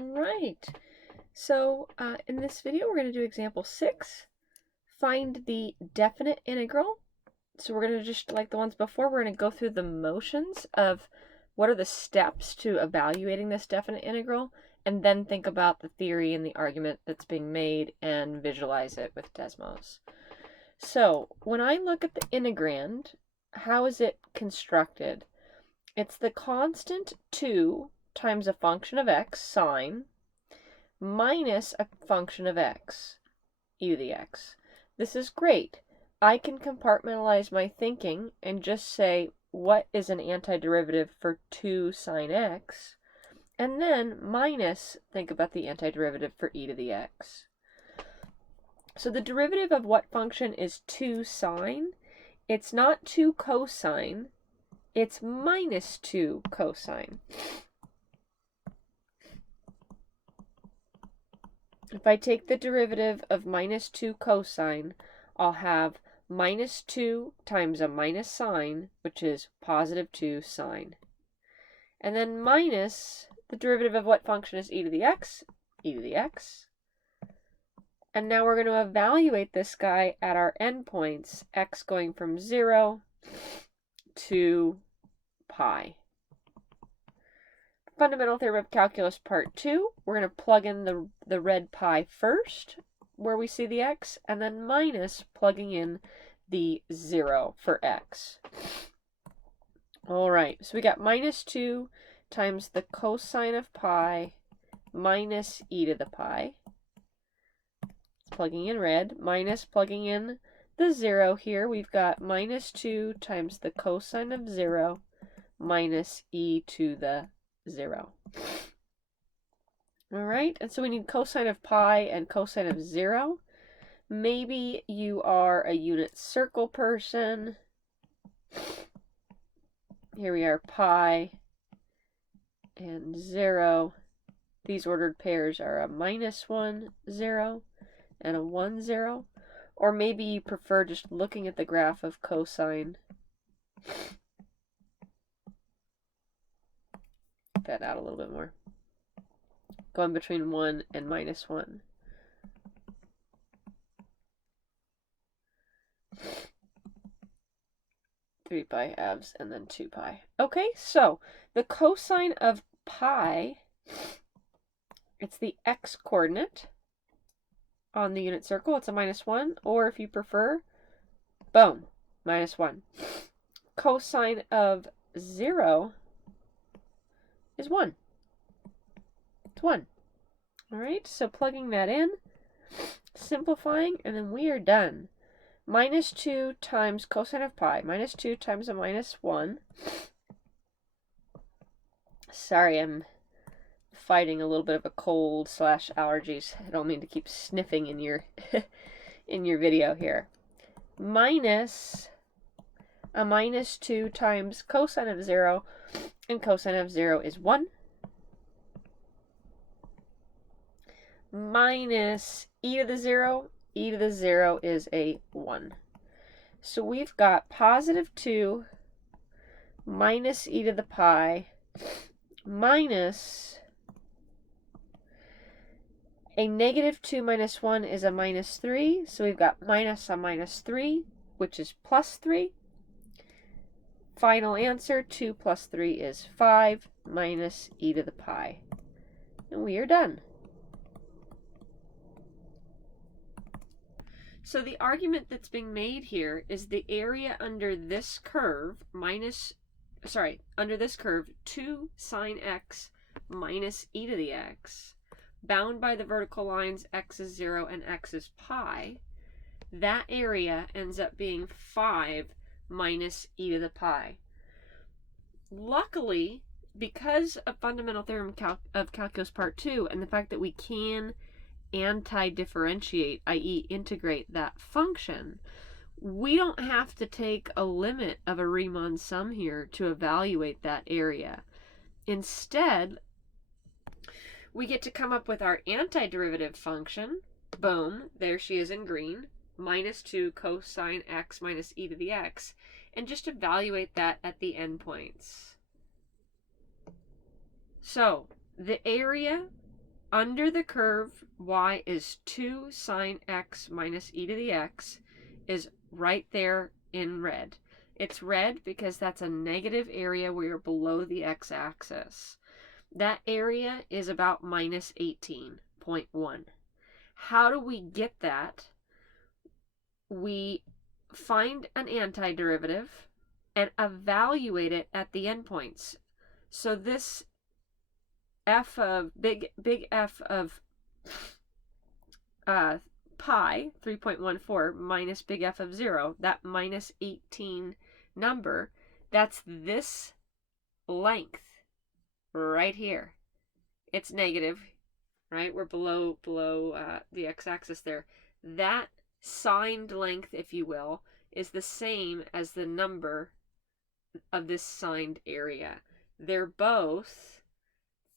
Right. So in this video, we're going to do example 6, find the definite integral. So we're going to just, like the ones before, we're going to go through the motions of what are the steps to evaluating this definite integral, and then think about the theory and the argument that's being made and visualize it with Desmos. So when I look at the integrand, how is it constructed? It's the constant 2 times a function of x, sine, minus a function of x, e to the x. This is great. I can compartmentalize my thinking and just say, what is an antiderivative for 2 sine x? And then minus, think about the antiderivative for e to the x. So the derivative of what function is 2 sine? It's not 2 cosine, it's minus 2 cosine. If I take the derivative of minus 2 cosine, I'll have minus 2 times a minus sine, which is positive 2 sine. And then minus the derivative of what function is e to the x? E to the x. And now we're going to evaluate this guy at our endpoints, x going from 0 to pi. Fundamental Theorem of Calculus Part 2, we're going to plug in the red pi first, where we see the x, and then minus plugging in the 0 for x. All right, so we got minus 2 times the cosine of pi minus e to the pi. Plugging in red, minus plugging in the 0 here. We've got minus 2 times the cosine of 0 minus e to the 0. All right, and so we need cosine of pi and cosine of 0. Maybe you are a unit circle person. Here we are, pi and 0. These ordered pairs are a minus 1, 0, and a 1, 0. Or maybe you prefer just looking at the graph of cosine. That out a little bit more. Going between 1 and minus 1. Three pi halves and then 2 pi. Okay, so the cosine of pi, it's the x coordinate on the unit circle. It's a minus 1, or if you prefer, boom, minus 1. Cosine of 0 is 1. It's 1. All right, so plugging that in, simplifying, and then we are done. Minus 2 times cosine of pi, minus 2 times a minus 1. Sorry, I'm fighting a little bit of a cold / allergies. I don't mean to keep sniffing in your in your video here. Minus a minus 2 times cosine of 0, and cosine of 0 is 1. Minus e to the 0, e to the 0 is a 1. So we've got positive 2 minus e to the pi minus a negative 2 minus 1 is a minus 3. So we've got minus a minus 3, which is plus 3. Final answer, 2 plus 3 is 5 minus e to the pi. And we are done. So the argument that's being made here is the area under this curve under this curve, 2 sine x minus e to the x, bound by the vertical lines x is 0 and x is pi, that area ends up being 5 minus e to the pi. Luckily, because of Fundamental Theorem of Calculus Part 2 and the fact that we can anti-differentiate, i.e. integrate that function, we don't have to take a limit of a Riemann sum here to evaluate that area. Instead, we get to come up with our antiderivative function. Boom, there she is in green, minus 2 cosine x minus e to the x, and just evaluate that at the endpoints. So the area under the curve, y is 2 sine x minus e to the x, is right there in red. It's red because that's a negative area where you're below the x-axis. That area is about minus 18.1. How do we get that? We find an antiderivative and evaluate it at the endpoints. So this f of big F of pi 3.14 minus big F of 0, that minus 18 number, that's this length right here. It's negative, right? We're below the x-axis there. That signed length, if you will, is the same as the number of this signed area. They're both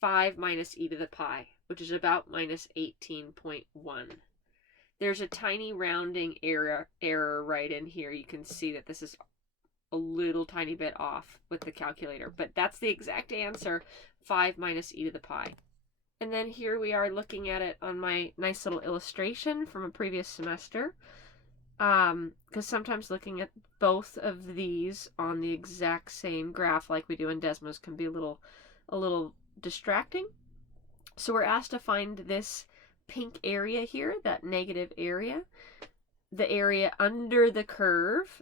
5 minus e to the pi, which is about minus 18.1. There's a tiny rounding error right in here. You can see that this is a little tiny bit off with the calculator, but that's the exact answer, 5 minus e to the pi. And then here we are looking at it on my nice little illustration from a previous semester. Because sometimes looking at both of these on the exact same graph like we do in Desmos can be a little distracting. So we're asked to find this pink area here, that negative area, the area under the curve.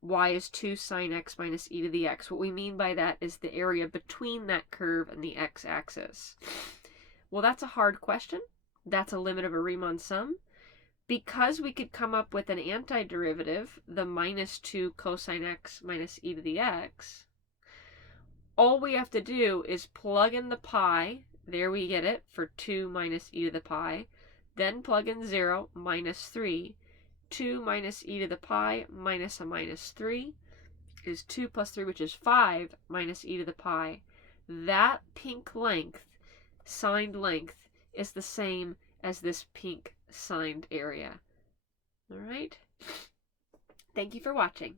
Y is 2 sine x minus e to the x. What we mean by that is the area between that curve and the x-axis. Well, that's a hard question. That's a limit of a Riemann sum. Because we could come up with an antiderivative, the minus 2 cosine x minus e to the x, all we have to do is plug in the pi. There we get it for 2 minus e to the pi. Then plug in 0, minus 3. 2 minus e to the pi minus a minus 3 is 2 plus 3, which is 5 minus e to the pi. That pink length, signed length, is the same as this pink signed area. All right? Thank you for watching.